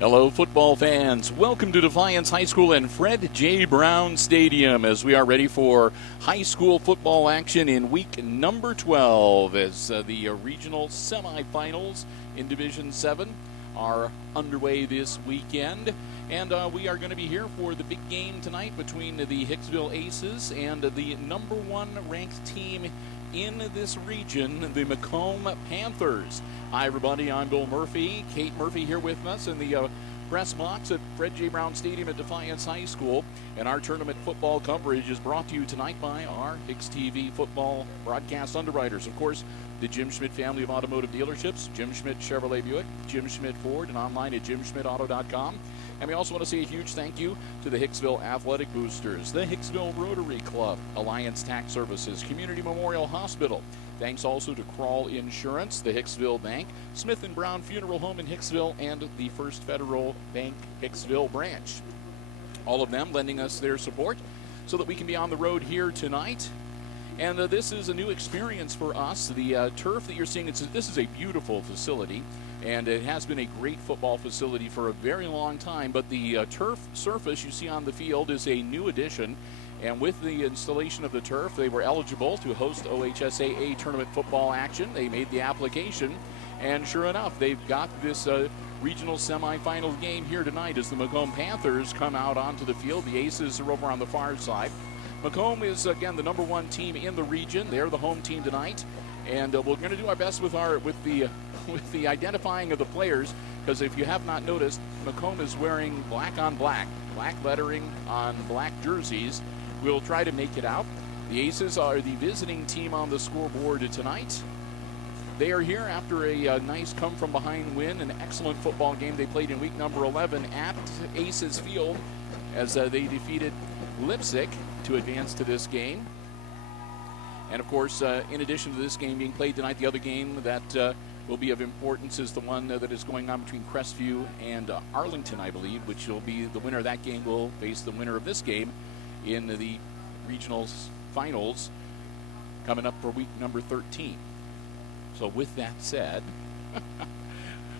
Hello, football fans. Welcome to Defiance High School and Fred J. Brown Stadium as we are ready for high school football action in week number 12 as the regional semifinals in Division 7 are underway this weekend. And we are going to be here for the big game tonight between the Hicksville Aces and the number one ranked team in this region, the McComb Panthers. Hi, everybody. I'm Bill Murphy. Kate Murphy here with us in the press box at Fred J. Brown Stadium at Defiance High School. And our tournament football coverage is brought to you tonight by our HIX-TV football broadcast underwriters. Of course, the Jim Schmidt family of automotive dealerships, Jim Schmidt Chevrolet Buick, Jim Schmidt Ford, and online at jimschmidtauto.com. And we also want to say a huge thank you to the Hicksville Athletic Boosters, the Hicksville Rotary Club, Alliance Tax Services, Community Memorial Hospital. Thanks also to Crawl Insurance, the Hicksville Bank, Smith & Brown Funeral Home in Hicksville, and the First Federal Bank Hicksville branch. All of them lending us their support so that we can be on the road here tonight. And this is a new experience for us. The turf that you're seeing, this is a beautiful facility, and it has been a great football facility for a very long time. But the turf surface you see on the field is a new addition. And with the installation of the turf, they were eligible to host OHSAA tournament football action. They made the application, and sure enough, they've got this regional semifinal game here tonight as the McComb Panthers come out onto the field. The Aces are over on the far side. McComb is, again, the number one team in the region. They're the home team tonight. And we're going to do our best with the identifying of the players, because if you have not noticed, McComb is wearing black on black lettering on black jerseys. We'll try to make it out. The Aces are the visiting team on the scoreboard tonight. They are here after a nice come-from-behind win, an excellent football game they played in week number 11 at Aces Field as they defeated Leipzig to advance to this game. And, of course, in addition to this game being played tonight, the other game that will be of importance is the one that is going on between Crestview and Arlington, I believe, which will be the winner of that game will face the winner of this game in the regional finals coming up for week number 13. So with that said,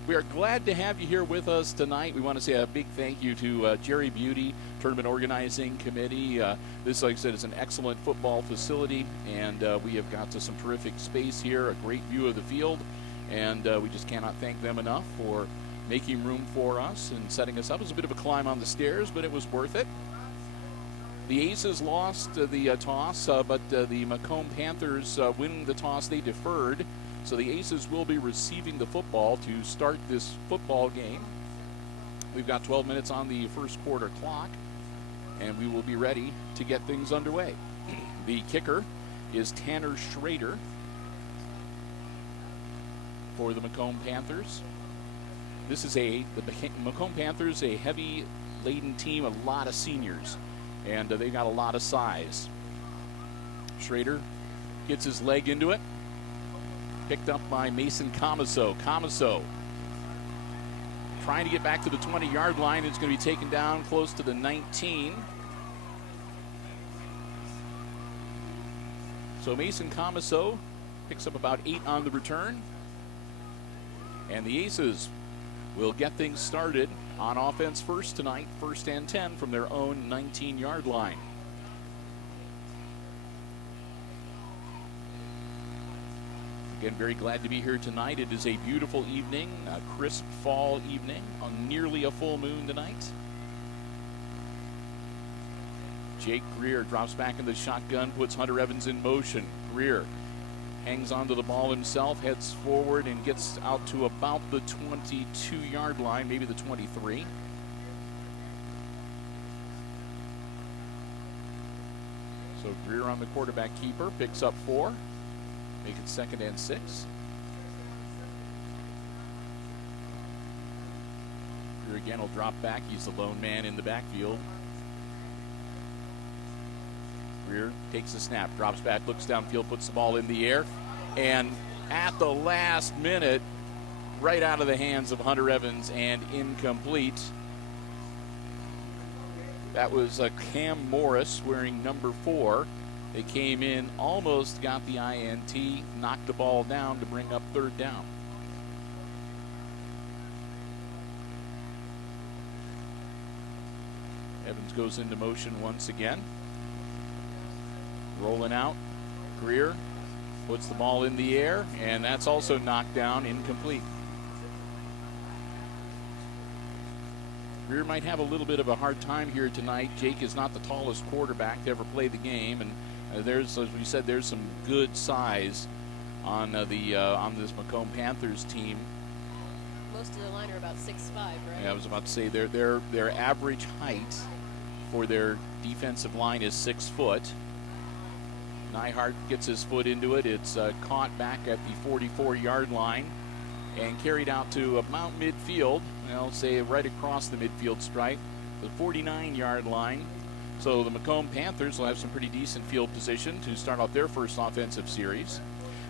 we are glad to have you here with us tonight. We want to say a big thank you to Jerry Beauty, Tournament Organizing Committee. This, like I said, is an excellent football facility, and we have got some terrific space here, a great view of the field, and we just cannot thank them enough for making room for us and setting us up. It was a bit of a climb on the stairs, but it was worth it. The Aces lost the toss, but the McComb Panthers winning the toss, they deferred. So the Aces will be receiving the football to start this football game. We've got 12 minutes on the first quarter clock, and we will be ready to get things underway. The kicker is Tanner Schrader for the McComb Panthers. This is the McComb Panthers, a heavy laden team, a lot of seniors, and they got a lot of size. Schrader gets his leg into it, picked up by Mason Comiso. Comiso trying to get back to the 20-yard line. It's going to be taken down close to the 19. So Mason Comiso picks up about 8 on the return. And the Aces will get things started on offense first tonight, 1st and 10 from their own 19-yard line. Again, very glad to be here tonight. It is a beautiful evening, a crisp fall evening, on nearly a full moon tonight. Jake Greer drops back in the shotgun, puts Hunter Evans in motion. Greer hangs onto the ball himself, heads forward, and gets out to about the 22-yard line, maybe the 23. So Greer on the quarterback keeper, picks up 4. Make it 2nd and 6. Greer again will drop back. He's the lone man in the backfield. Greer takes a snap, drops back, looks downfield, puts the ball in the air, and at the last minute, right out of the hands of Hunter Evans and incomplete. That was Cam Morris wearing number 4. They came in, almost got the INT, knocked the ball down to bring up 3rd down. Evans goes into motion once again. Rolling out. Greer puts the ball in the air, and that's also knocked down, incomplete. Greer might have a little bit of a hard time here tonight. Jake is not the tallest quarterback to ever play the game, and there's, as we said, there's some good size on this McComb Panthers team. Most of the line are about 6'5", right? Yeah, I was about to say their average height for their defensive line is 6 foot. Nyhart gets his foot into it. It's caught back at the 44-yard line and carried out to about midfield. I'll say right across the midfield stripe, the 49-yard line. So the McComb Panthers will have some pretty decent field position to start off their first offensive series.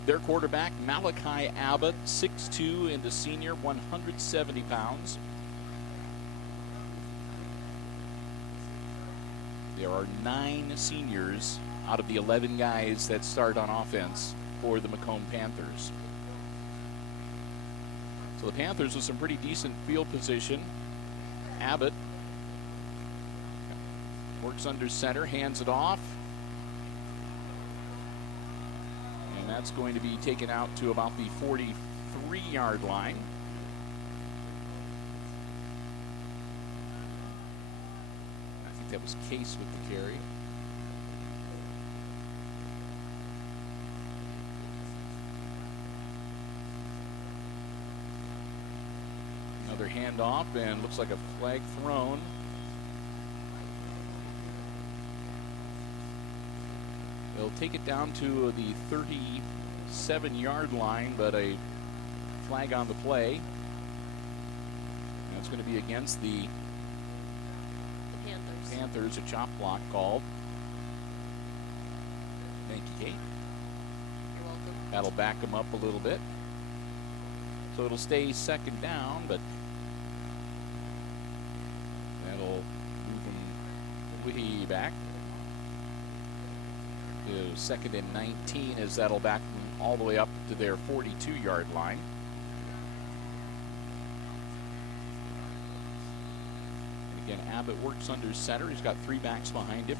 Their quarterback, Malachi Abbott, 6'2", and the senior, 170 pounds. There are 9 seniors out of the 11 guys that start on offense for the McComb Panthers. So the Panthers with some pretty decent field position. Abbott works under center, hands it off. And that's going to be taken out to about the 43-yard line. I think that was Case with the carry. Another handoff, and looks like a flag thrown. They'll take it down to the 37-yard line, but a flag on the play. That's going to be against the Panthers, a chop block called. Thank you, Kate. You're welcome. That'll back them up a little bit. So it'll stay 2nd down, but that'll move them way back to 2nd and 19, as that'll back them all the way up to their 42-yard line. And again, Abbott works under center. He's got 3 backs behind him.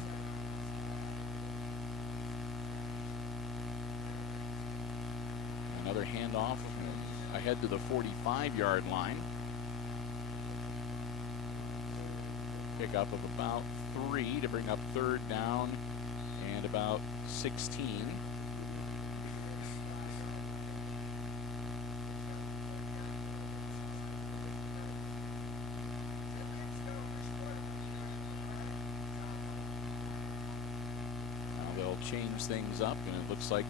Another handoff ahead to the 45-yard line. Pickup of about 3 to bring up third down and about 16. Now they'll change things up, and it looks like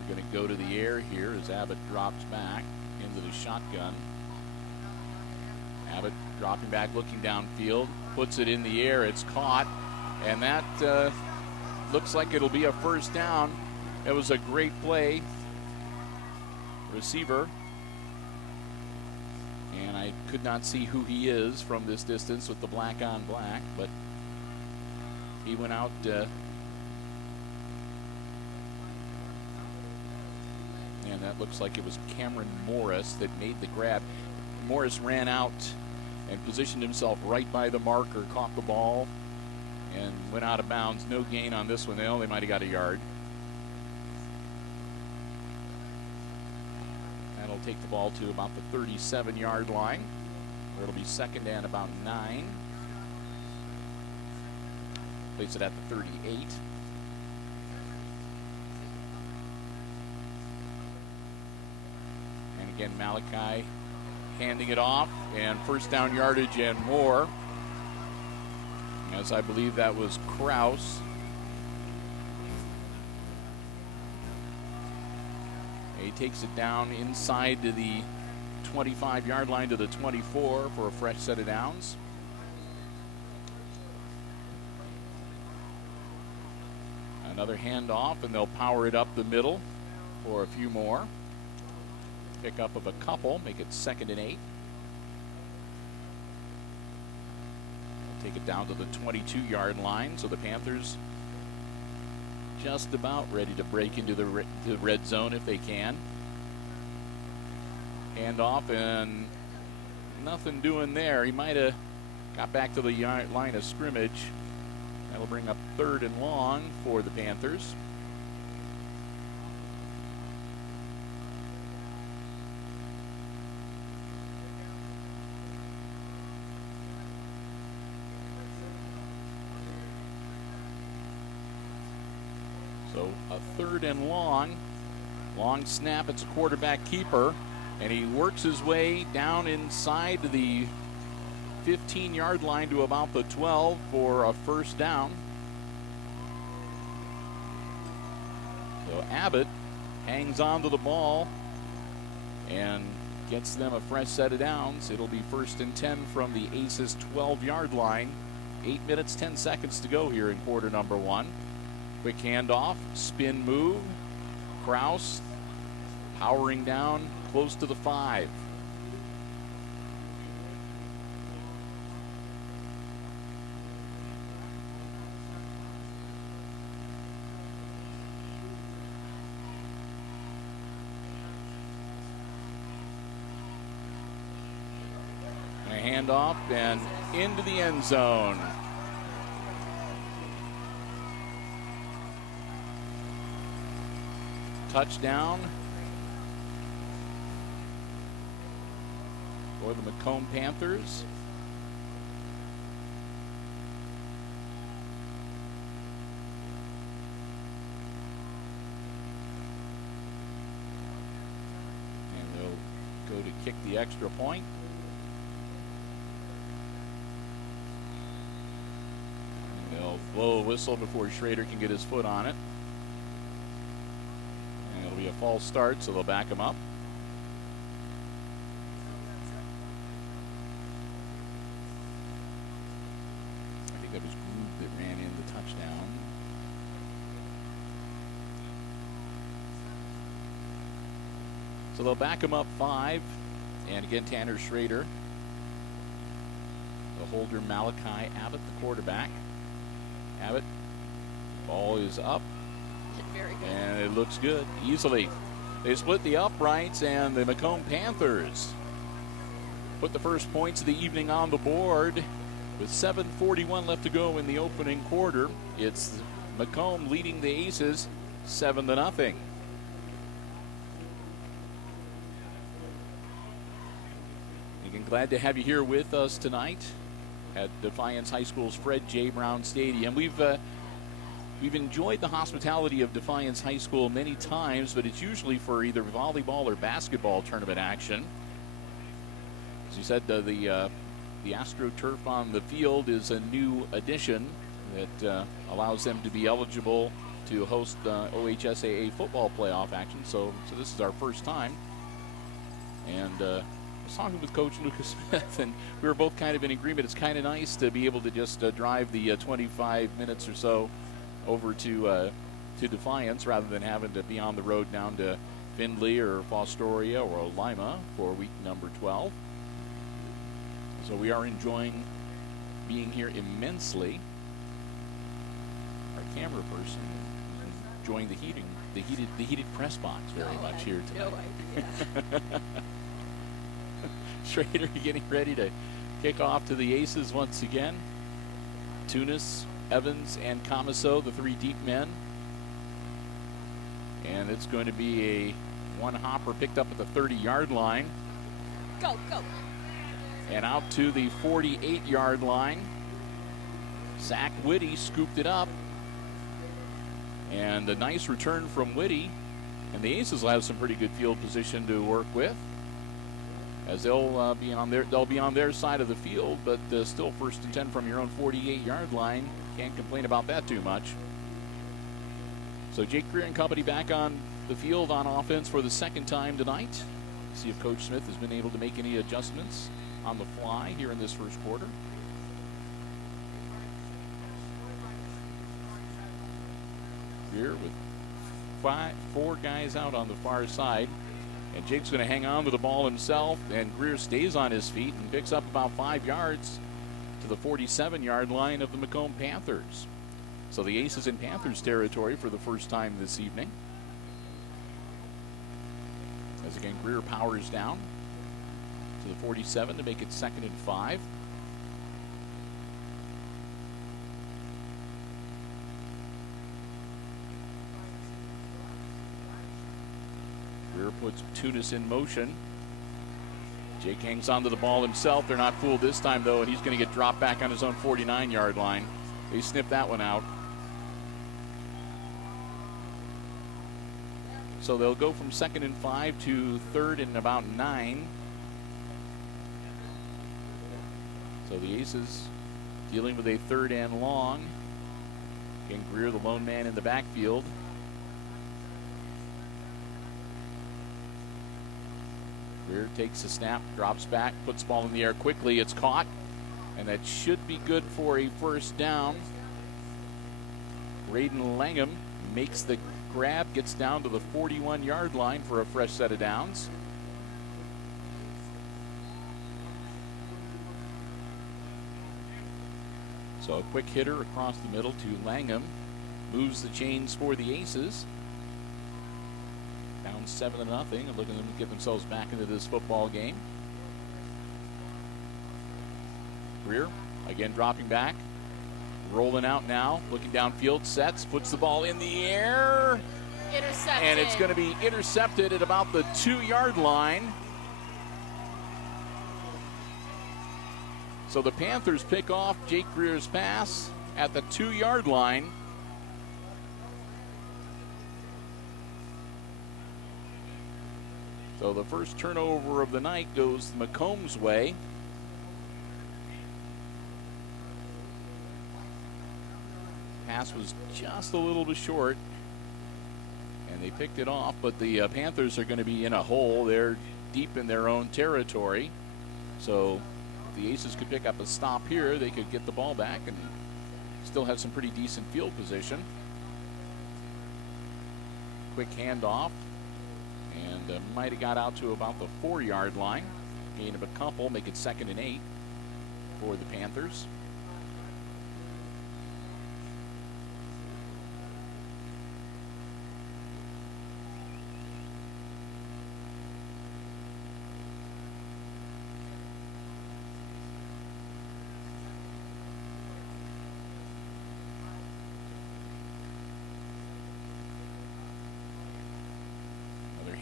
we're going to go to the air here as Abbott drops back into the shotgun. Abbott dropping back, looking downfield, puts it in the air. It's caught, and that looks like it'll be a first down. It was a great play. Receiver, and I could not see who he is from this distance with the black on black, but he went out. And that looks like it was Cameron Morris that made the grab. Morris ran out and positioned himself right by the marker, caught the ball, and went out of bounds. No gain on this one. They only might have got a yard. That'll take the ball to about the 37-yard line, where it'll be second and about 9. Place it at the 38. And again, Malachi handing it off, and first down yardage and more, as I believe that was Kraus. He takes it down inside to the 25-yard line to the 24 for a fresh set of downs. Another handoff, and they'll power it up the middle for a few more. Pick up of a couple, make it second and 8. They'll take it down to the 22-yard line, so the Panthers just about ready to break into the red zone if they can. Handoff, and nothing doing there. He might have got back to the line of scrimmage. That'll bring up third and long for the Panthers. So a third and long. Long snap. It's a quarterback keeper. And he works his way down inside the 15-yard line to about the 12 for a first down. So Abbott hangs on to the ball and gets them a fresh set of downs. It'll be first and 10 from the Aces 12-yard line. 8 minutes, 10 seconds to go here in quarter number 1. Quick handoff, spin move. Kraus powering down close to the 5. And a handoff and into the end zone. Touchdown for the McComb Panthers. And they'll go to kick the extra point. And they'll blow a whistle before Schrader can get his foot on it. It'll be a false start, so they'll back him up. I think that was Groove that ran in the touchdown. So they'll back him up 5. And again, Tanner Schrader. The holder, Malachi Abbott, the quarterback. Abbott, ball is up. Very good. And it looks good, easily. They split the uprights, and the McComb Panthers put the first points of the evening on the board with 7:41 left to go in the opening quarter. It's McComb leading the Aces 7-0. You can Glad to have you here with us tonight at Defiance High School's Fred J. Brown Stadium. We've enjoyed the hospitality of Defiance High School many times, but it's usually for either volleyball or basketball tournament action. As you said, the AstroTurf on the field is a new addition that allows them to be eligible to host OHSAA football playoff action. So this is our first time. And I was talking with Coach Lucas Smith, and we were both kind of in agreement. It's kind of nice to be able to just drive the 25 minutes or so over to Defiance rather than having to be on the road down to Findlay or Fostoria or Lima for week number 12. So we are enjoying being here immensely. Our camera person enjoying the heated press box very much here tonight. No idea. Schrader getting ready to kick off to the Aces once again. Tunis, Evans, and Camaso, the three deep men. And it's going to be a one hopper picked up at the 30-yard line. Go, go. And out to the 48-yard line. Zach Whitty scooped it up. And a nice return from Whitty. And the Aces will have some pretty good field position to work with, as they'll be on their side of the field, but still first and 10 from your own 48-yard line. Can't complain about that too much. So Jake Greer and company back on the field on offense for the second time tonight. See if Coach Smith has been able to make any adjustments on the fly here in this first quarter. Greer with four guys out on the far side. And Jake's going to hang on to the ball himself, and Greer stays on his feet and picks up about 5 yards to the 47-yard line of the McComb Panthers. So the Aces in Panthers territory for the first time this evening. As again, Greer powers down to the 47 to make it 2nd and 5. Greer puts Tunis in motion. Jake hangs onto the ball himself. They're not fooled this time, though, and he's going to get dropped back on his own 49-yard line. They snipped that one out. So they'll go from 2nd and 5 to 3rd and about 9. So the Aces dealing with a 3rd and long. Again, Greer, the lone man in the backfield. Greer takes a snap, drops back, puts the ball in the air quickly. It's caught, and that should be good for a first down. Braden Langham makes the grab, gets down to the 41-yard line for a fresh set of downs. So a quick hitter across the middle to Langham. Moves the chains for the Aces. Down 7-0 and looking to get themselves back into this football game. Greer again dropping back. Rolling out now, looking downfield, sets, puts the ball in the air. Intercepted. And it's going to be intercepted at about the 2-yard line. So the Panthers pick off Jake Greer's pass at the 2-yard line. So the first turnover of the night goes McComb's way. Pass was just a little bit short, and they picked it off, but the Panthers are going to be in a hole. They're deep in their own territory. So the Aces could pick up a stop here. They could get the ball back and still have some pretty decent field position. Quick handoff, and might have got out to about the 4-yard line. Gain of a couple, make it 2nd and 8 for the Panthers.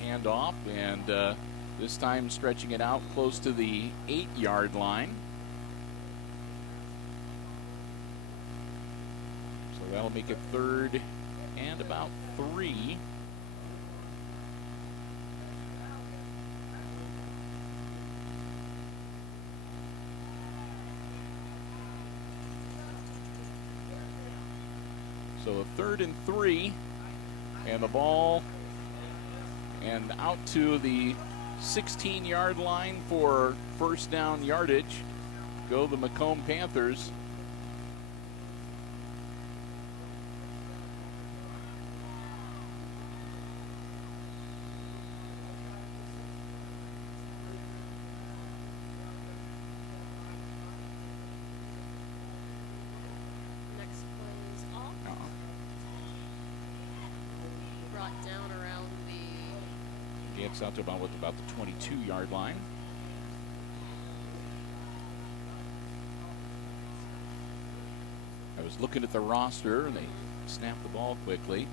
Handoff, and This time stretching it out close to the 8-yard line. So that'll make it 3rd and about 3. So a 3rd and 3, and the ball and out to the 16-yard line for first down yardage. Go the McComb Panthers. Next play is off. Brought down around the. Gets out to about the 22-yard line. I was looking at the roster, and they snapped the ball quickly.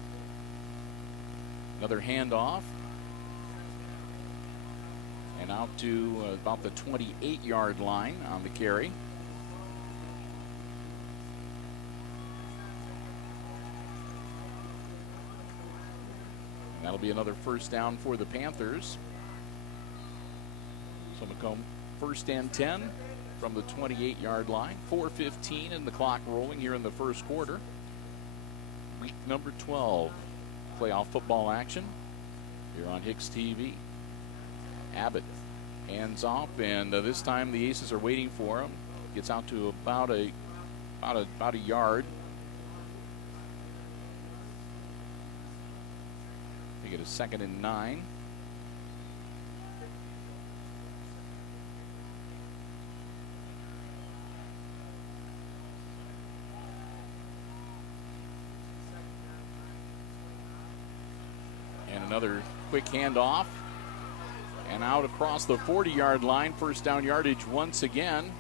Another handoff. And out to about the 28-yard line on the carry. And that'll be another first down for the Panthers. So McComb 1st and 10 from the 28-yard line. 4:15 and the clock rolling here in the first quarter. Week number 12 playoff football action here on HIX-TV. Abbott hands off, and this time the Aces are waiting for him. Gets out to about a yard. They get a 2nd and 9. And another quick handoff. And out across the 40-yard line, first down yardage once again.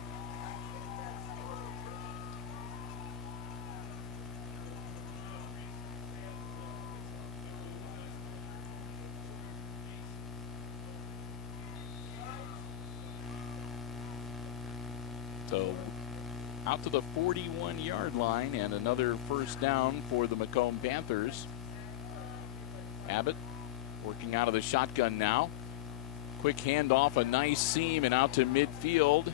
So out to the 41-yard line, and another first down for the McComb Panthers. Abbott working out of the shotgun now. Quick handoff, a nice seam, and out to midfield.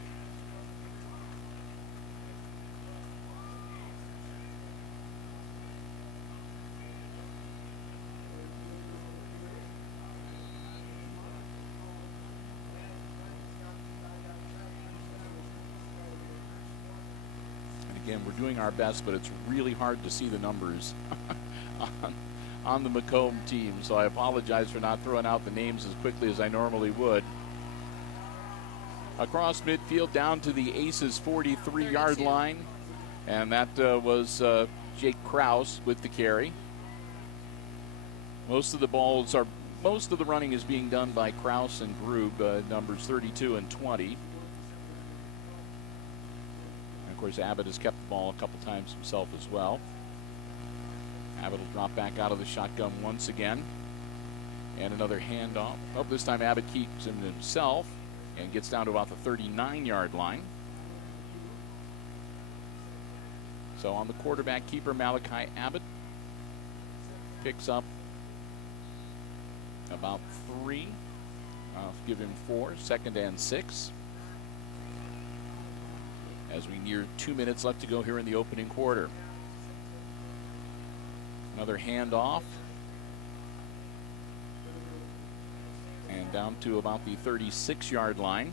And again, we're doing our best, but it's really hard to see the numbers on the McComb team, so I apologize for not throwing out the names as quickly as I normally would. Across midfield down to the Aces 43-yard line, and that was Jake Krause with the carry. Most of the running is being done by Krause and Grube, numbers 32 and 20. And of course, Abbott has kept the ball a couple times himself as well. Abbott will drop back out of the shotgun once again. And another handoff. Oh, this time Abbott keeps him himself and gets down to about the 39-yard line. So on the quarterback keeper, Malachi Abbott picks up about 3. I'll give him 4, 2nd and 6. As we near 2 minutes left to go here in the opening quarter. Another handoff. And down to about the 36-yard line.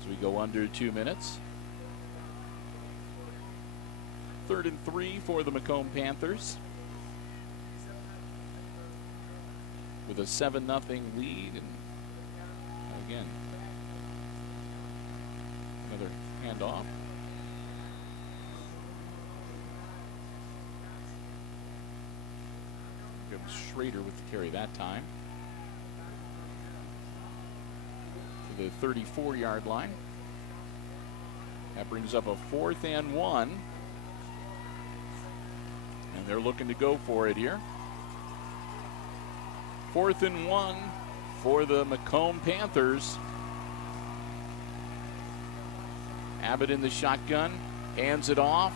As we go under 2 minutes. 3rd and 3 for the McComb Panthers. With a 7-0 lead. And again, another handoff. It was Schrader with the carry that time. To the 34-yard line. That brings up a 4th and 1. And And they're looking to go for it here. 4th and 1 for the McComb Panthers. Abbott in the shotgun, hands it off.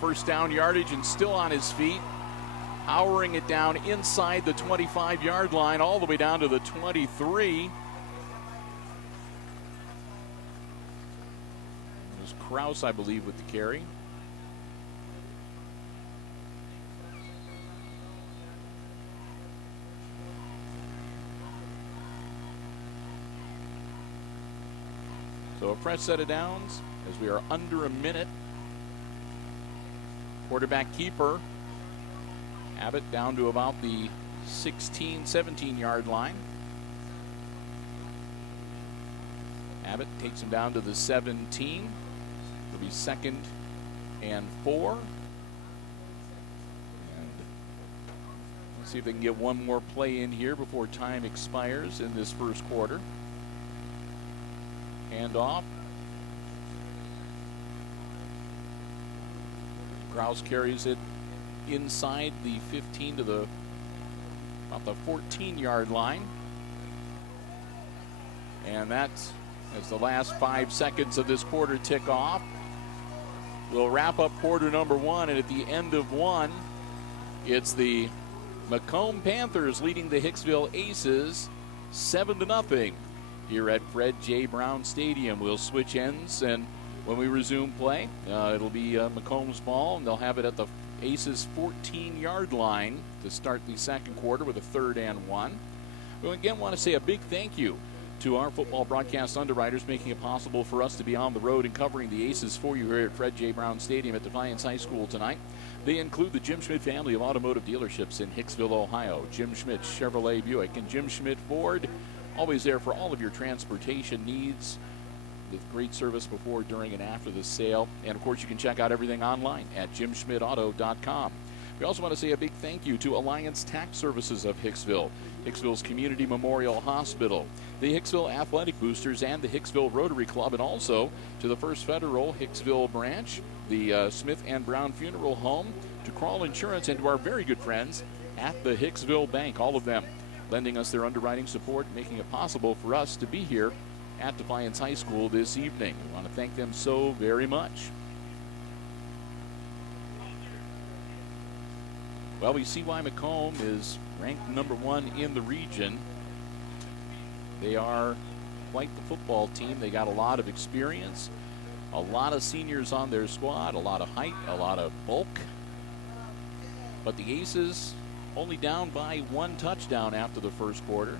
First down yardage and still on his feet. Powering it down inside the 25-yard line all the way down to the 23. It was Kraus, I believe, with the carry. So a fresh set of downs as we are under a minute. Quarterback keeper. Abbott down to about the 16, 17-yard line. Abbott takes him down to the 17. It'll be 2nd and 4. And let's see if they can get one more play in here before time expires in this first quarter. Hand off. Kraus carries it inside the 15 to about the 14-yard line. And that's as the last 5 seconds of this quarter tick off. We'll wrap up quarter number 1, and at the end of 1, it's the McComb Panthers leading the Hicksville Aces 7-0 here at Fred J. Brown Stadium. We'll switch ends, and when we resume play, it'll be McComb's ball, and they'll have it at the Aces 14-yard line to start the second quarter with a 3rd and 1. We again want to say a big thank you to our football broadcast underwriters, making it possible for us to be on the road and covering the Aces for you here at Fred J. Brown Stadium at Defiance High School tonight. They include the Jim Schmidt family of automotive dealerships in Hicksville, Ohio. Jim Schmidt Chevrolet Buick and Jim Schmidt Ford, always there for all of your transportation needs, with great service before, during, and after the sale. And, of course, you can check out everything online at jimschmidtauto.com. We also want to say a big thank you to Alliance Tax Services of Hicksville, Hicksville's Community Memorial Hospital, the Hicksville Athletic Boosters, and the Hicksville Rotary Club, and also to the First Federal Hicksville branch, the Smith and Brown Funeral Home, to Crawl Insurance, and to our very good friends at the Hicksville Bank, all of them lending us their underwriting support, making it possible for us to be here at Defiance High School this evening. We want to thank them so very much. Well, we see why McComb is ranked number 1 in the region. They are quite the football team. They got a lot of experience, a lot of seniors on their squad, a lot of height, a lot of bulk. But the Aces only down by 1 touchdown after the first quarter.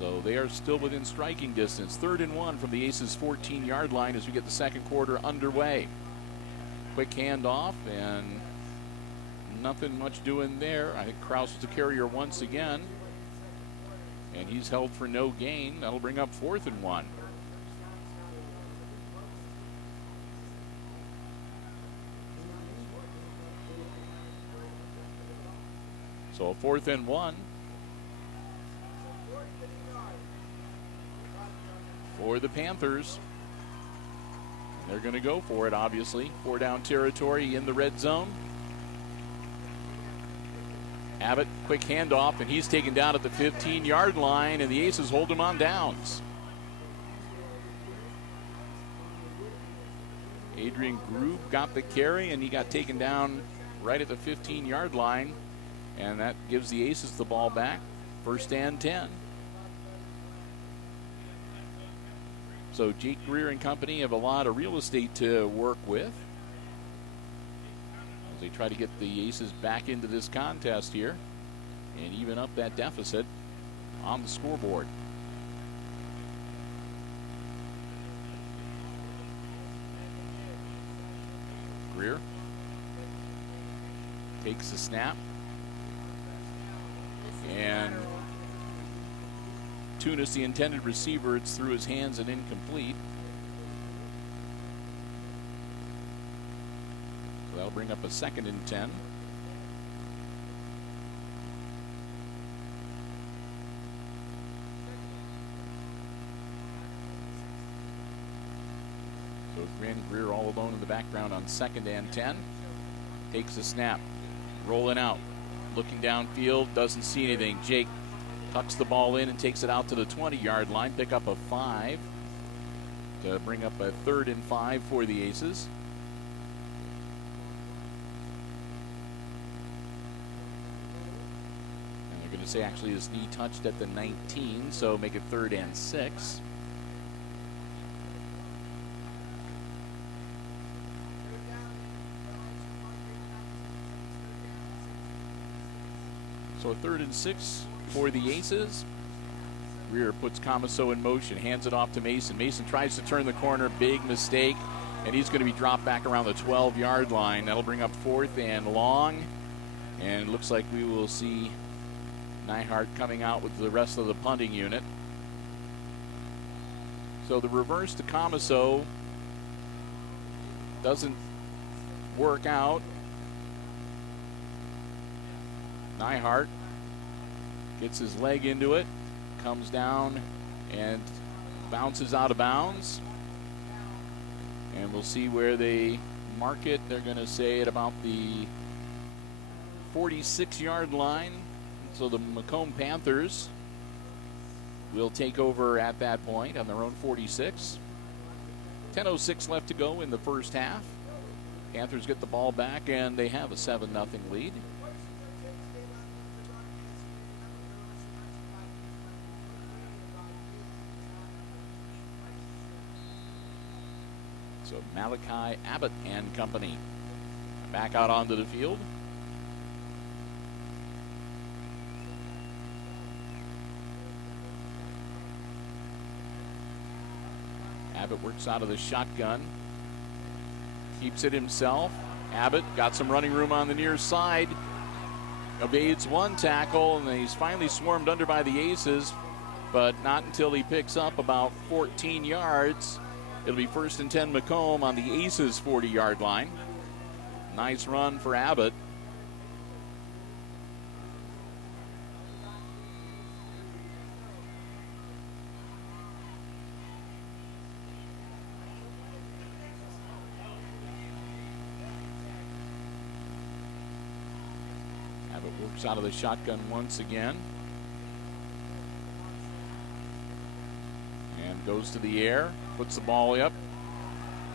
So they are still within striking distance. 3rd and 1 from the Aces 14-yard line as we get the second quarter underway. Quick handoff, and nothing much doing there. I think Kraus was the carrier once again, and he's held for no gain. That'll bring up 4th and 1. So 4th and 1 for the Panthers. They're going to go for it, obviously. 4-down territory in the red zone. Abbott, quick handoff, and he's taken down at the 15-yard line, and the Aces hold him on downs. Adrian Grube got the carry, and he got taken down right at the 15-yard line, and that gives the Aces the ball back. 1st and 10. So Jake Greer and company have a lot of real estate to work with as they try to get the Aces back into this contest here and even up that deficit on the scoreboard. Greer takes the snap, and Tunis, the intended receiver, it's through his hands and incomplete. So that'll bring up a 2nd and 10. So Grin Greer all alone in the background on 2nd and 10. Takes a snap. Rolling out. Looking downfield. Doesn't see anything. Jake tucks the ball in and takes it out to the 20-yard line. Pick up a 5 to bring up a 3rd and 5 for the Aces. And they're going to say actually his knee touched at the 19, so make it 3rd and 6. So 3rd and 6 for the Aces. Greer puts Comiso in motion, hands it off to Mason. Mason tries to turn the corner, big mistake, and he's going to be dropped back around the 12-yard line. That'll bring up 4th and long, and it looks like we will see Nyhart coming out with the rest of the punting unit. So the reverse to Comiso doesn't work out. Nyhart gets his leg into it, comes down and bounces out of bounds. And we'll see where they mark it. They're going to say at about the 46-yard line. So the McComb Panthers will take over at that point on their own 46. 10:06 left to go in the first half. Panthers get the ball back and they have a 7-0 lead. So Malachi Abbott and company back out onto the field. Abbott works out of the shotgun. Keeps it himself. Abbott got some running room on the near side. Evades one tackle, and he's finally swarmed under by the Aces, but not until he picks up about 14 yards. It'll be 1st and 10 McComb on the Aces 40-yard line. Nice run for Abbott. Abbott works out of the shotgun once again. And goes to the air, puts the ball up,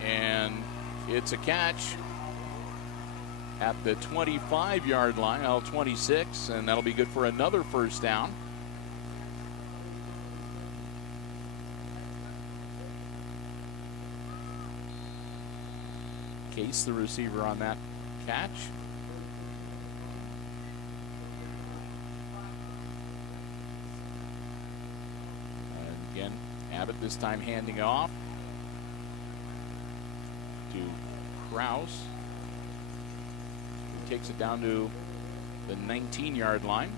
and it's a catch at the 25-yard line, out 26, and that'll be good for another 1st down. Case, the receiver on that catch. And again, Abbott this time handing off to Kraus. He takes it down to the 19-yard line.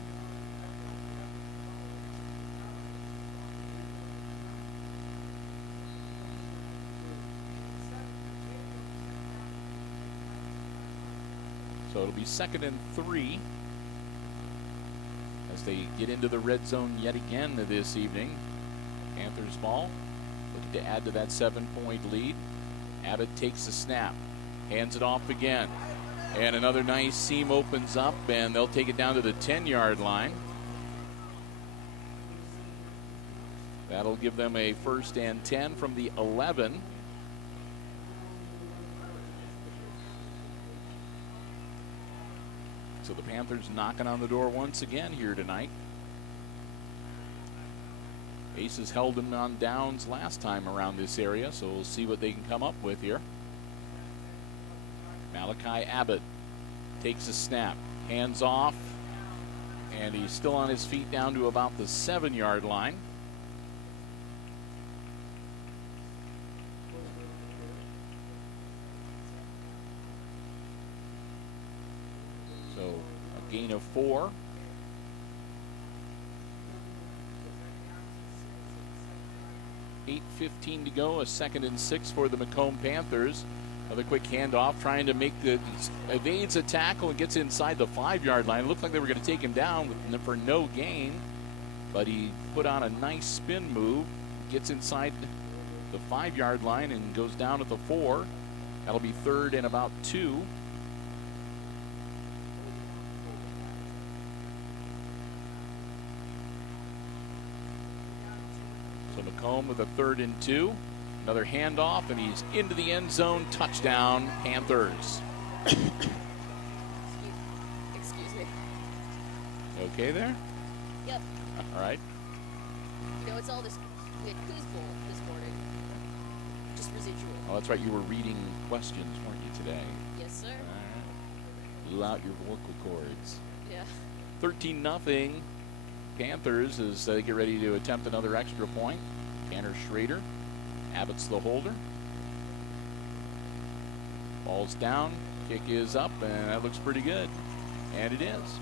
So it'll be 2nd and 3 as they get into the red zone yet again this evening. Panthers ball, looking to add to that 7-point lead. Abbott takes the snap, hands it off again, and another nice seam opens up, and they'll take it down to the 10-yard line. That'll give them a 1st and 10 from the 11. So the Panthers knocking on the door once again here tonight. Aces held them on downs last time around this area, so we'll see what they can come up with here. Malachi Abbott takes a snap, hands off, and he's still on his feet down to about the 7-yard line. So a gain of 4. .15 to go, a 2nd and 6 for the McComb Panthers. Another quick handoff, trying to make evades a tackle and gets inside the 5-yard line. It looked like they were going to take him down for no gain, but he put on a nice spin move, gets inside the 5-yard line and goes down at the 4. That'll be 3rd and about 2. So McComb with a 3rd and 2. Another handoff, and he's into the end zone. Touchdown, Panthers. Excuse me. Okay there? Yep. All right. You know, it's all this. We had quiz bowl this morning. Just residual. Oh, that's right. You were reading questions, weren't you, today? Yes, sir. All right. Blew out your vocal cords. Yeah. 13-0 Panthers as they get ready to attempt another extra point. Tanner Schrader. Abbott's the holder. Ball's down. Kick is up, and that looks pretty good. And it is.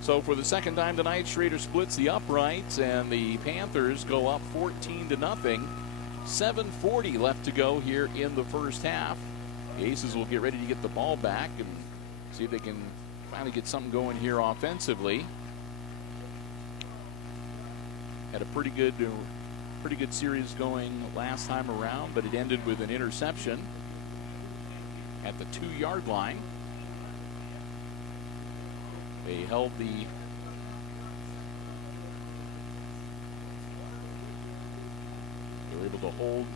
So for the second time tonight, Schrader splits the uprights, and the Panthers go up 14-0. 7:40 left to go here in the first half. The Aces will get ready to get the ball back and see if they can finally get something going here offensively. Had a pretty good series going last time around, but it ended with an interception at the 2-yard line. They held they were able to hold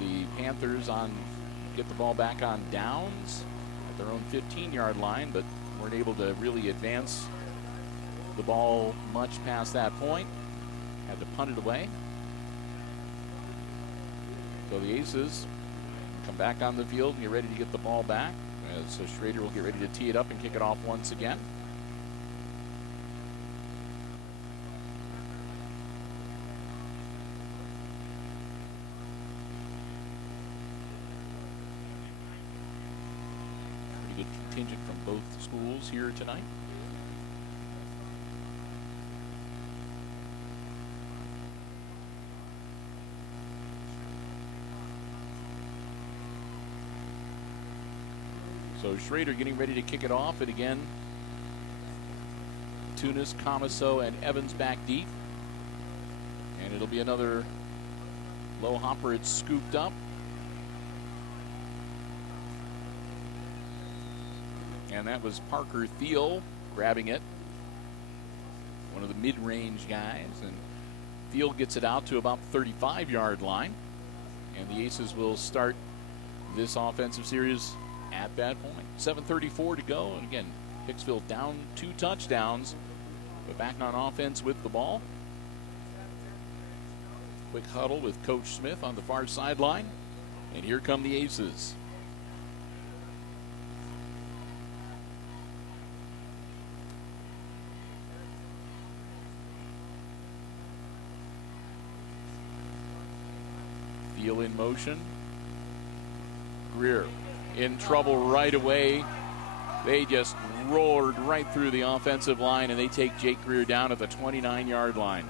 the Panthers get the ball back on downs at their own 15-yard line, but weren't able to really advance the ball much past that point. Had to punt it away. So the Aces come back on the field and get ready to get the ball back. So Schrader will get ready to tee it up and kick it off once again. Pretty good contingent from both schools here tonight. So Schrader getting ready to kick it off, and again, Tunis, Comiso, and Evans back deep. And it'll be another low hopper. It's scooped up. And that was Parker Thiel grabbing it. One of the mid-range guys. And Thiel gets it out to about 35-yard line. And the Aces will start this offensive series at that point. 7:34 to go, and again, Hicksville down 2 touchdowns, but back on offense with the ball. Quick huddle with Coach Smith on the far sideline, and here come the Aces. Thiel in motion. Greer in trouble right away. They just roared right through the offensive line, and they take Jake Greer down at the 29-yard line.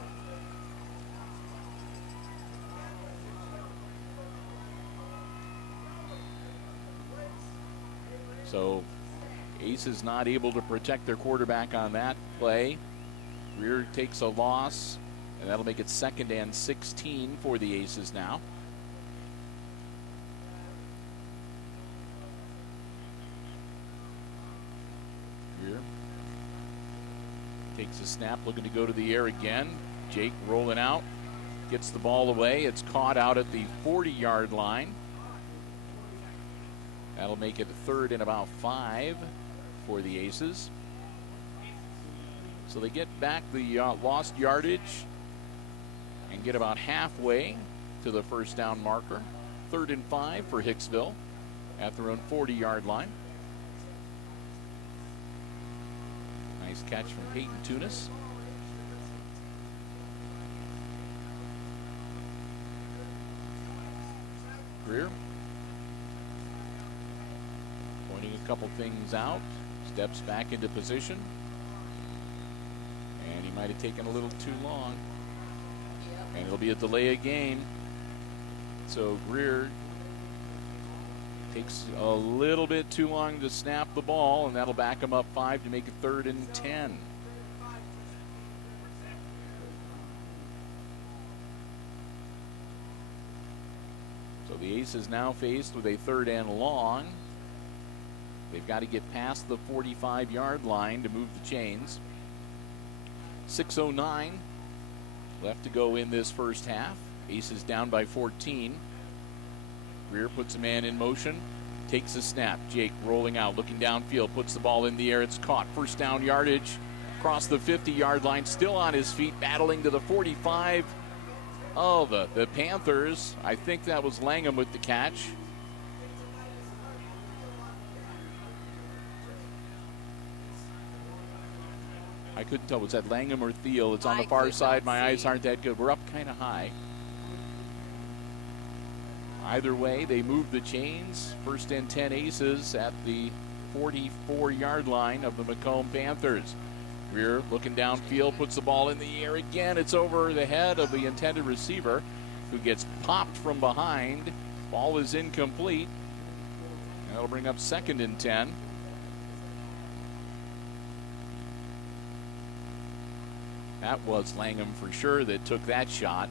So Aces not able to protect their quarterback on that play. Greer takes a loss, and that'll make it 2nd and 16 for the Aces now. Takes a snap, looking to go to the air again. Jake rolling out, gets the ball away. It's caught out at the 40-yard line. That'll make it 3rd and about 5 for the Aces. So they get back the lost yardage and get about halfway to the first down marker. 3rd and 5 for Hicksville at their own 40-yard line. Nice catch from Peyton Tunis. Greer pointing a couple things out. Steps back into position. And he might have taken a little too long. And it'll be a delay of game. So Greer takes a little bit too long to snap the ball, and that'll back him up 5 to make it 3rd and 10. Aces now faced with a 3rd and long. They've got to get past the 45-yard line to move the chains. 6:09 left to go in this first half. Aces down by 14. Greer puts a man in motion, takes a snap. Jake rolling out, looking downfield, puts the ball in the air. It's caught. First down yardage across the 50-yard line. Still on his feet, battling to the 45 of the Panthers. I think that was Langham with the catch. I couldn't tell. Was that Langham or Thiel? It's on the far side. My eyes aren't that good. We're up kind of high. Either way, they move the chains. 1st and 10 Aces at the 44-yard line of the McComb Panthers. Greer looking downfield, puts the ball in the air again. It's over the head of the intended receiver, who gets popped from behind. Ball is incomplete. That'll bring up 2nd and 10. That was Langham for sure that took that shot.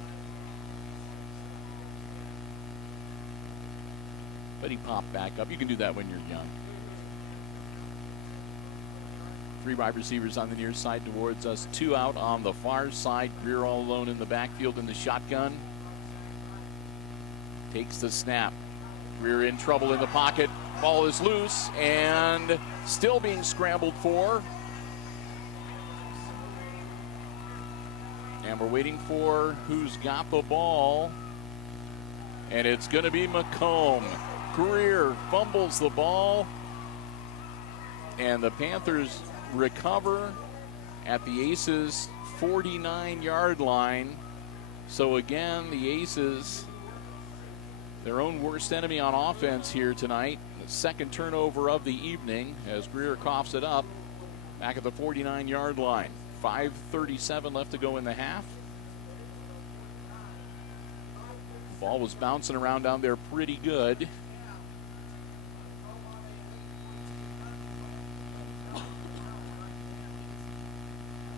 But he popped back up. You can do that when you're young. 3 wide receivers on the near side towards us. 2 out on the far side. Greer all alone in the backfield in the shotgun. Takes the snap. Greer in trouble in the pocket. Ball is loose and still being scrambled for. And we're waiting for who's got the ball. And it's going to be McComb. Greer fumbles the ball. And the Panthers recover at the Aces' 49-yard line. So again, the Aces, their own worst enemy on offense here tonight. The 2nd turnover of the evening as Greer coughs it up back at the 49-yard line. 5:37 left to go in the half. Ball was bouncing around down there pretty good.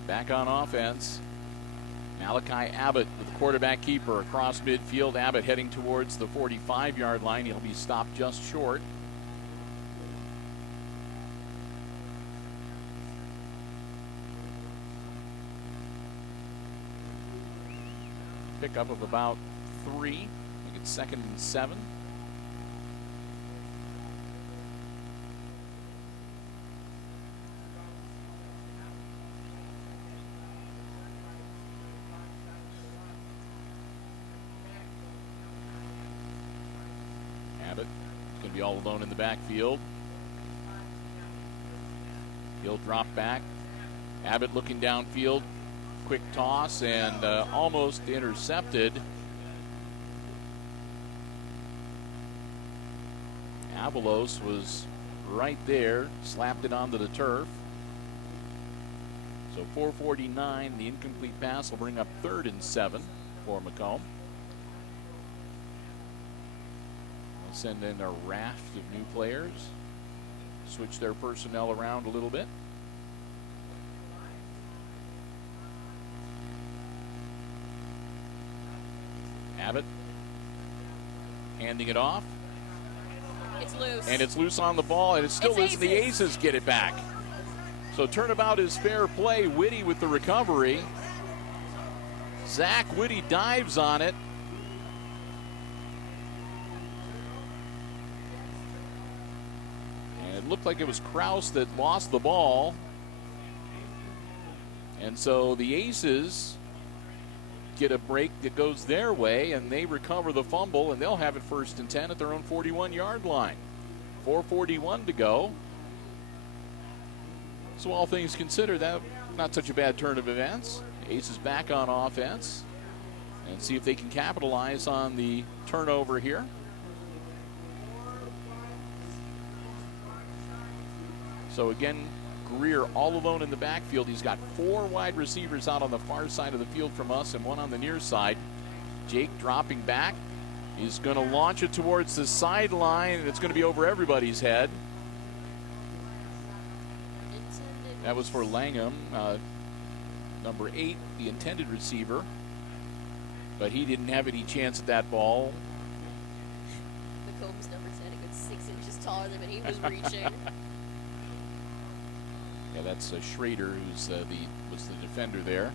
Back on offense. Malachi Abbott with the quarterback keeper across midfield. Abbott heading towards the 45-yard line. He'll be stopped just short. Pickup of about 3. I think it's 2nd and 7. Abbott going to be all alone in the backfield. He'll drop back. Abbott looking downfield. Quick toss and almost intercepted. Avalos was right there, slapped it onto the turf. So 4:49, the incomplete pass will bring up 3rd and 7 for McComb. They'll send in a raft of new players, switch their personnel around a little bit. Abbott handing it off. It's loose. And it's loose on the ball, and it's still loose, and the Aces get it back. So turnabout is fair play. Whitty with the recovery. Zach Whitty dives on it. And it looked like it was Kraus that lost the ball. And so the Aces get a break that goes their way, and they recover the fumble, and they'll have it 1st and 10 at their own 41-yard line. 4:41 to go. So all things considered, that not such a bad turn of events. Aces back on offense and see if they can capitalize on the turnover here. So again, Greer all alone in the backfield. He's got 4 wide receivers out on the far side of the field from us and 1 on the near side. Jake dropping back. He's going to launch it towards the sideline, and it's going to be over everybody's head. That was for Langham, number 8, the intended receiver. But he didn't have any chance at that ball. taller than him, and he was reaching. Yeah, that's Schrader, who's was the defender there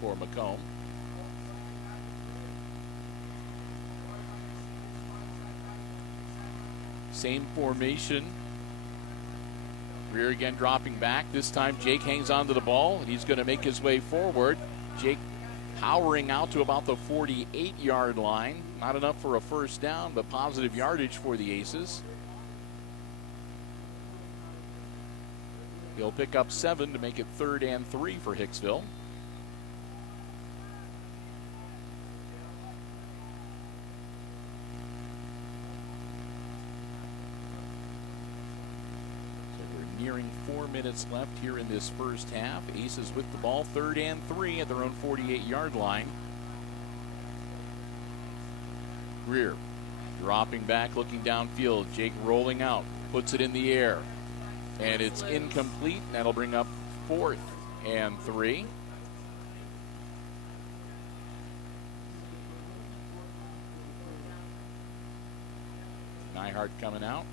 for McComb. Same formation. Greer again dropping back. This time Jake hangs on to the ball, and he's going to make his way forward. Jake powering out to about the 48-yard line. Not enough for a first down, but positive yardage for the Aces. He'll pick up 7 to make it 3rd and 3 for Hicksville. Nearing 4 minutes left here in this first half. Aces with the ball, 3rd and 3 at their own 48-yard line. Greer dropping back, looking downfield. Jake rolling out, puts it in the air, and it's incomplete. That'll bring up 4th and 3. Nyhart coming out.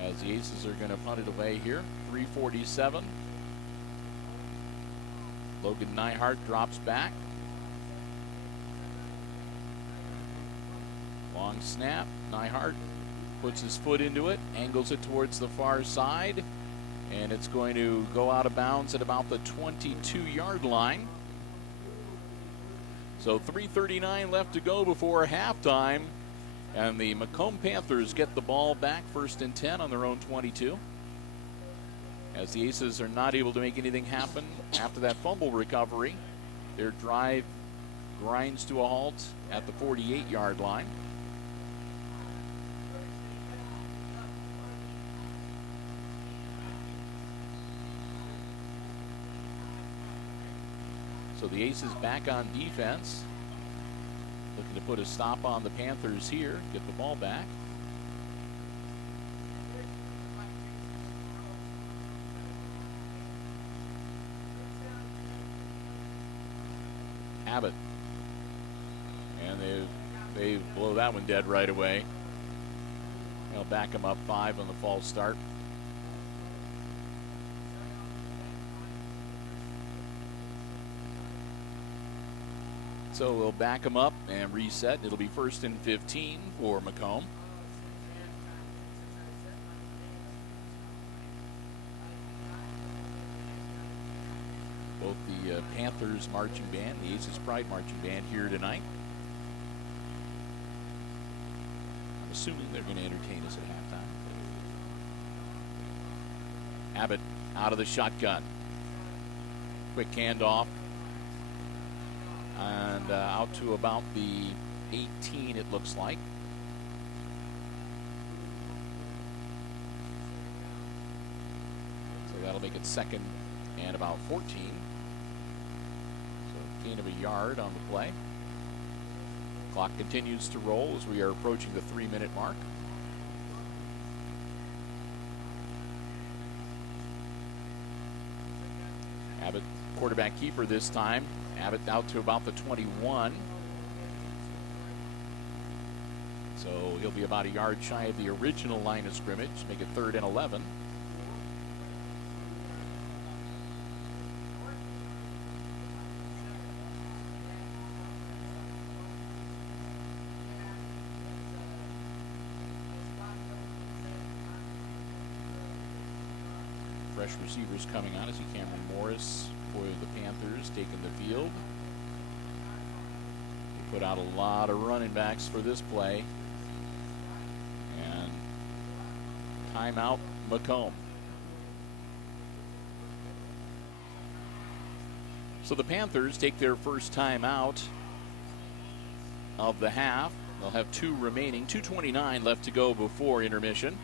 As the Aces are going to punt it away here. 3:47. Logan Nyhart drops back. Long snap. Nyhart puts his foot into it, angles it towards the far side, and it's going to go out of bounds at about the 22-yard line. So 3:39 left to go before halftime. And the McComb Panthers get the ball back, 1st and 10 on their own 22. As the Aces are not able to make anything happen after that fumble recovery, their drive grinds to a halt at the 48-yard line. So the Aces back on defense. Looking to put a stop on the Panthers here, get the ball back. Abbott. And they blow that one dead right away. They'll back them up 5 on the false start. So we'll back them up and reset. It'll be 1st and 15 for McComb. Both the Panthers marching band, the Aces Pride marching band here tonight. I'm assuming they're going to entertain us at halftime. Abbott out of the shotgun. Quick handoff. And out to about the 18, it looks like. So that'll make it 2nd and about 14. So gain of a yard on the play. Clock continues to roll as we are approaching the 3-minute mark. Abbott, quarterback keeper this time. Abbott out to about the 21. So he'll be about a yard shy of the original line of scrimmage, make it 3rd and 11. Fresh receivers coming on. I see Cameron Morris for the Panthers taking the field. They put out a lot of running backs for this play. And timeout, McComb. So the Panthers take their first timeout of the half. They'll have 2 remaining, 2:29 left to go before intermission.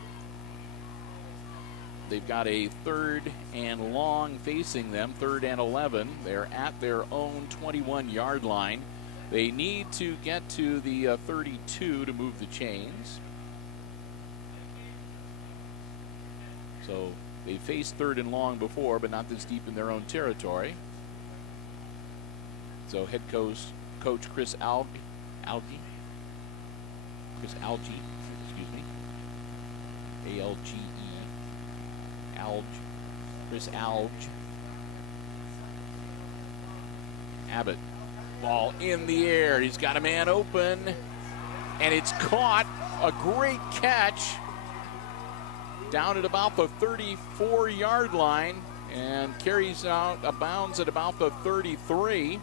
They've got a 3rd and long facing them, 3rd and 11. They're at their own 21-yard line. They need to get to the 32 to move the chains. So they faced 3rd and long before, but not this deep in their own territory. So head coach Chris Alg Alge. Chris Alge, excuse me. A-L-G-E. Alge. Chris Alge. Abbott. Ball in the air. He's got a man open. And it's caught. A great catch. Down at about the 34-yard line. And carries out a bounds at about the 33.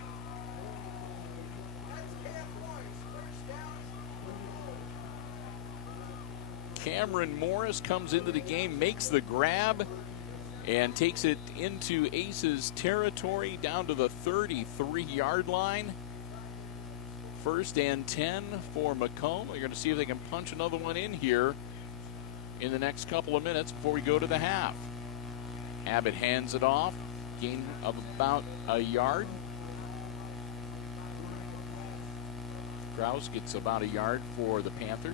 Cameron Morris comes into the game, makes the grab, and takes it into Aces territory down to the 33-yard line. 1st and 10 for McComb. We're going to see if they can punch another one in here in the next couple of minutes before we go to the half. Abbott hands it off, gain of about a yard. Krause gets about a yard for the Panthers.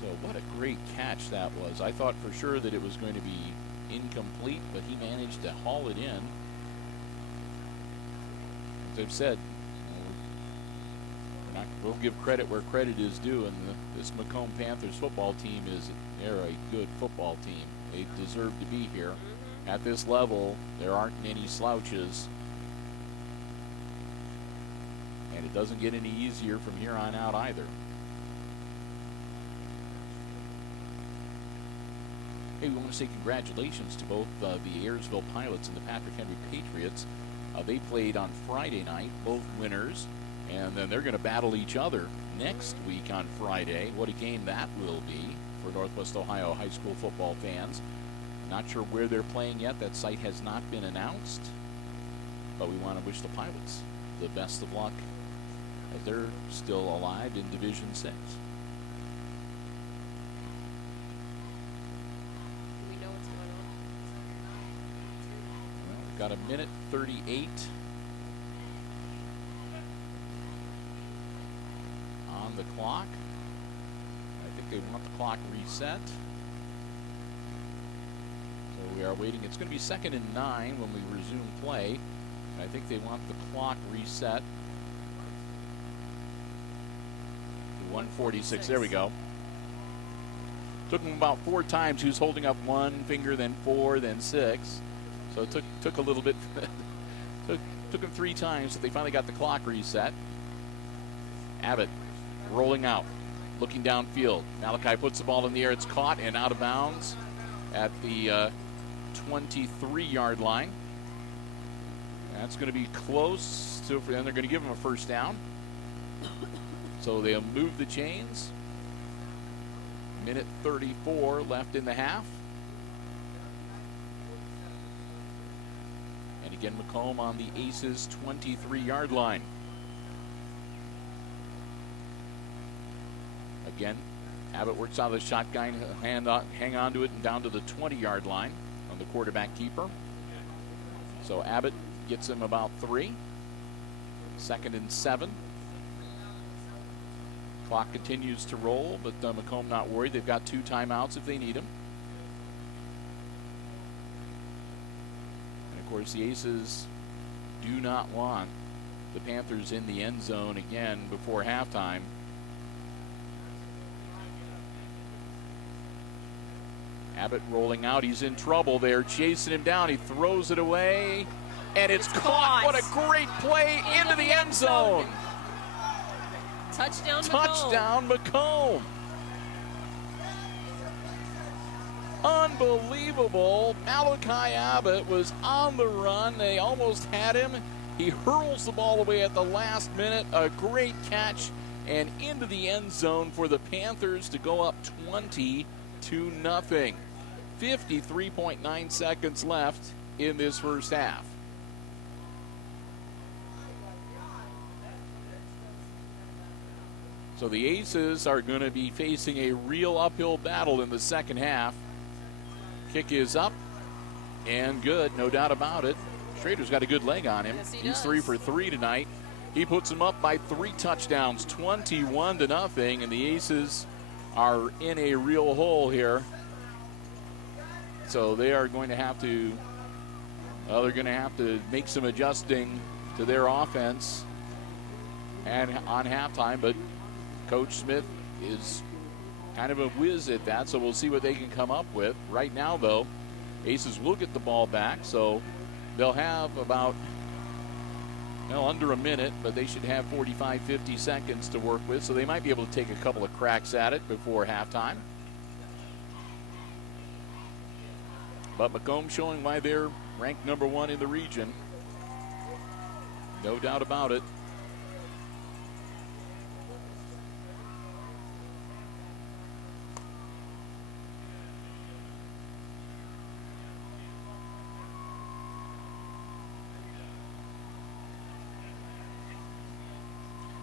So what a great catch that was. I thought for sure that it was going to be incomplete, but he managed to haul it in. As I've said, we'll give credit where credit is due, and this McComb Panthers football team they're a good football team. They deserve to be here. At this level, there aren't any slouches. And it doesn't get any easier from here on out either. Hey, we want to say congratulations to both the Ayersville Pilots and the Patrick Henry Patriots. They played on Friday night, both winners, and then they're going to battle each other next week on Friday. What a game that will be for Northwest Ohio high school football fans. Not sure where they're playing yet. That site has not been announced, but we want to wish the Pilots the best of luck as they're still alive in Division 6. Got a minute 38 on the clock. I think they want the clock reset. So we are waiting. It's going to be 2nd and 9 when we resume play. And I think they want the clock reset. 1:46. There we go. Took him about 4 times. He was holding up 1 finger, then 4, then 6. So it took a little bit. took him 3 times, so they finally got the clock reset. Abbott rolling out, looking downfield. Malachi puts the ball in the air. It's caught and out of bounds at the 23-yard line. That's going to be close to, and they're going to give him a first down. So they'll move the chains. Minute 34 left in the half. Again, McComb on the Aces 23-yard line. Again, Abbott works out of the shotgun, hang on to it, and down to the 20-yard line on the quarterback keeper. So Abbott gets him about 3. 2nd and 7. Clock continues to roll, but McComb not worried. They've got 2 timeouts if they need them. Of course, the Aces do not want the Panthers in the end zone again before halftime. Abbott rolling out. He's in trouble. They're chasing him down. He throws it away, and it's caught. What a great play into the end zone. Touchdown, Touchdown, McComb. Unbelievable. Malachi Abbott was on the run. They almost had him. He hurls the ball away at the last minute. A great catch and into the end zone for the Panthers to go up 20-0. 53.9 seconds left in this first half. So the Aces are going to be facing a real uphill battle in the second half. Kick is up and good, no doubt about it. Schrader's got a good leg on him. Yes, he He's does. 3 for 3 tonight. He puts him up by 3 touchdowns, 21-0, and the Aces are in a real hole here. So they are going to have to Well, they're going to have to make some adjusting to their offense and on halftime, but Coach Smith is kind of a whiz at that, so we'll see what they can come up with. Right now, though, Aces will get the ball back, so they'll have about, well, under a minute, but they should have 45, 50 seconds to work with, so they might be able to take a couple of cracks at it before halftime. But McComb showing why they're ranked number 1 in the region. No doubt about it.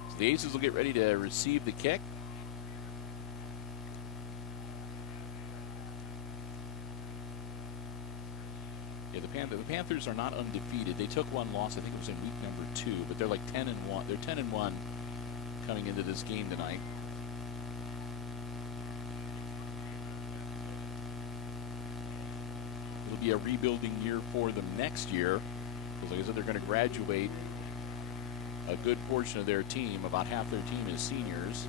So the Aces will get ready to receive the kick. The Panthers are not undefeated. They took one loss, I think it was in week number 2, but they're like 10-1. They're 10-1 coming into this game tonight. It'll be a rebuilding year for them next year, because like I said, they're going to graduate a good portion of their team. About half their team is seniors,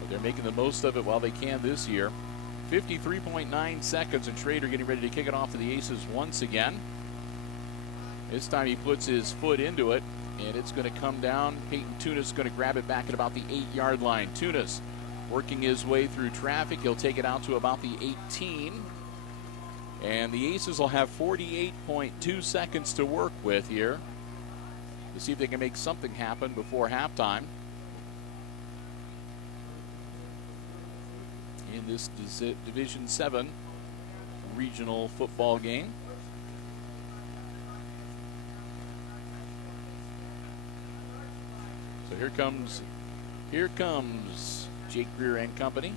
but they're making the most of it while they can this year. 53.9 seconds, and Schrader getting ready to kick it off to the Aces once again. This time he puts his foot into it, and it's going to come down. Peyton Tunis going to grab it back at about the 8-yard line. Tunis working his way through traffic. He'll take it out to about the 18. And the Aces will have 48.2 seconds to work with here to see if they can make something happen before halftime in this Division 7 regional football game. So here comes Jake Greer and company.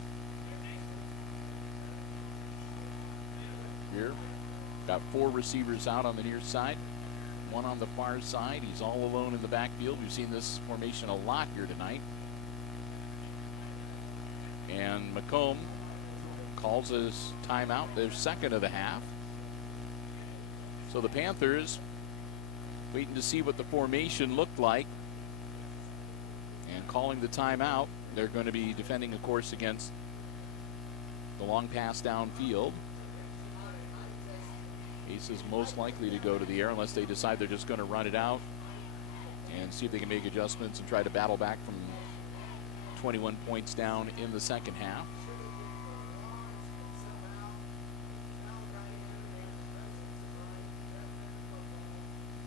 Greer got 4 receivers out on the near side, 1 on the far side. He's all alone in the backfield. We've seen this formation a lot here tonight. And McComb calls his timeout, their second of the half. So the Panthers waiting to see what the formation looked like and calling the timeout. They're going to be defending, of course, against the long pass downfield. Aces most likely to go to the air unless they decide they're just going to run it out and see if they can make adjustments and try to battle back from 21 points down in the second half.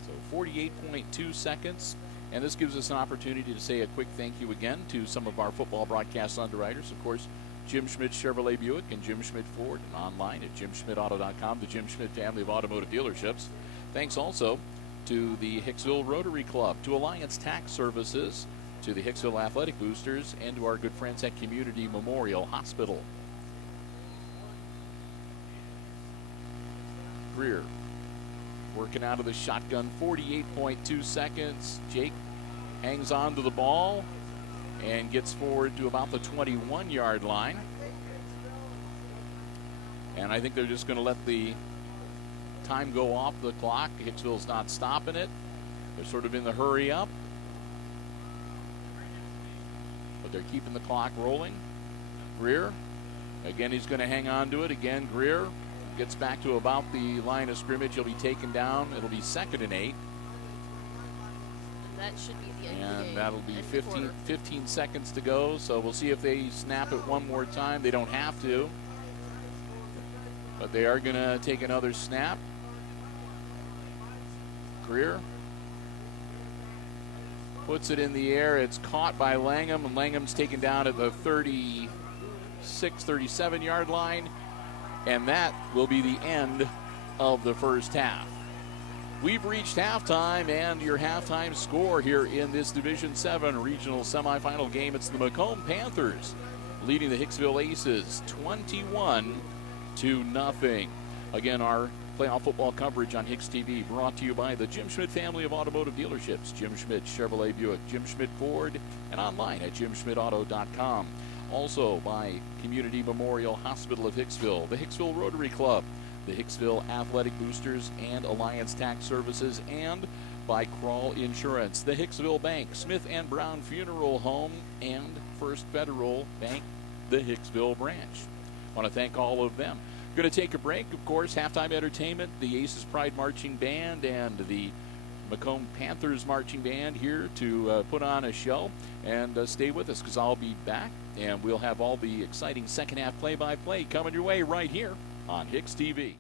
So 48.2 seconds. And this gives us an opportunity to say a quick thank you again to some of our football broadcast underwriters. Of course, Jim Schmidt Chevrolet Buick and Jim Schmidt Ford, and online at jimschmidtauto.com, the Jim Schmidt family of automotive dealerships. Thanks also to the Hicksville Rotary Club, to Alliance Tax Services, to the Hicksville Athletic Boosters, and to our good friends at Community Memorial Hospital. Greer working out of the shotgun, 48.2 seconds. Jake hangs on to the ball and gets forward to about the 21-yard line. And I think they're just going to let the time go off the clock. Hicksville's not stopping it. They're sort of in the hurry up, but they're keeping the clock rolling. Greer, again, he's going to hang on to it. Again, Greer gets back to about the line of scrimmage. He'll be taken down. It'll be 2nd and 8. That should be the end of the game. And that'll be 15 seconds to go. So we'll see if they snap it one more time. They don't have to, but they are going to take another snap. Greer puts it in the air. It's caught by Langham, and Langham's taken down at the 36, 37-yard line. And that will be the end of the first half. We've reached halftime, and your halftime score here in this Division 7 regional semifinal game. It's the McComb Panthers leading the Hicksville Aces 21-0. Again, our playoff football coverage on HIX-TV brought to you by the Jim Schmidt family of automotive dealerships, Jim Schmidt Chevrolet Buick, Jim Schmidt Ford, and online at jimschmidtauto.com. Also by Community Memorial Hospital of Hicksville, the Hicksville Rotary Club, the Hicksville Athletic Boosters and Alliance Tax Services, and by Crawl Insurance, the Hicksville Bank, Smith and Brown Funeral Home, and First Federal Bank, the Hicksville branch. I want to thank all of them. Going to take a break, of course, halftime entertainment, the Aces Pride Marching Band and the McComb Panthers Marching Band here to put on a show. And stay with us because I'll be back, and we'll have all the exciting second half play-by-play coming your way right here on HIX-TV.